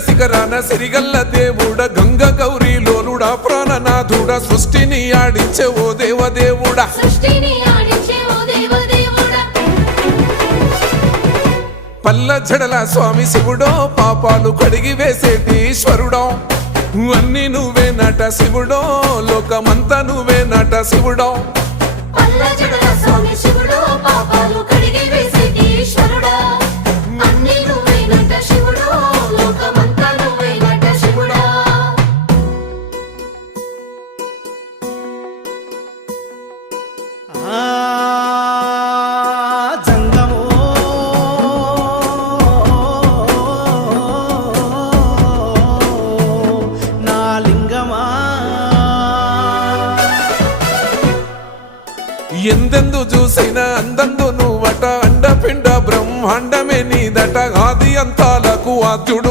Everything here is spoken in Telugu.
శిఖరాన సిరిగల్ల దేవుడ గంగ గౌరీ లోలుడా ప్రాణనాథుడ సృష్టిని ఆడించే ఓ దేవదేవుడా పల్ల జడల స్వామి శివుడో పాపాలు కడిగి వేసేటి ఈశ్వరుడో అన్ని నువ్వే నట శివుడో లోకమంతా నువ్వే నట శివుడో ఎందెందు చూసిన అందందు నువ్వట అండపిండ బ్రహ్మాండమే నీదట ఆది అంతాలకు ఆద్యుడ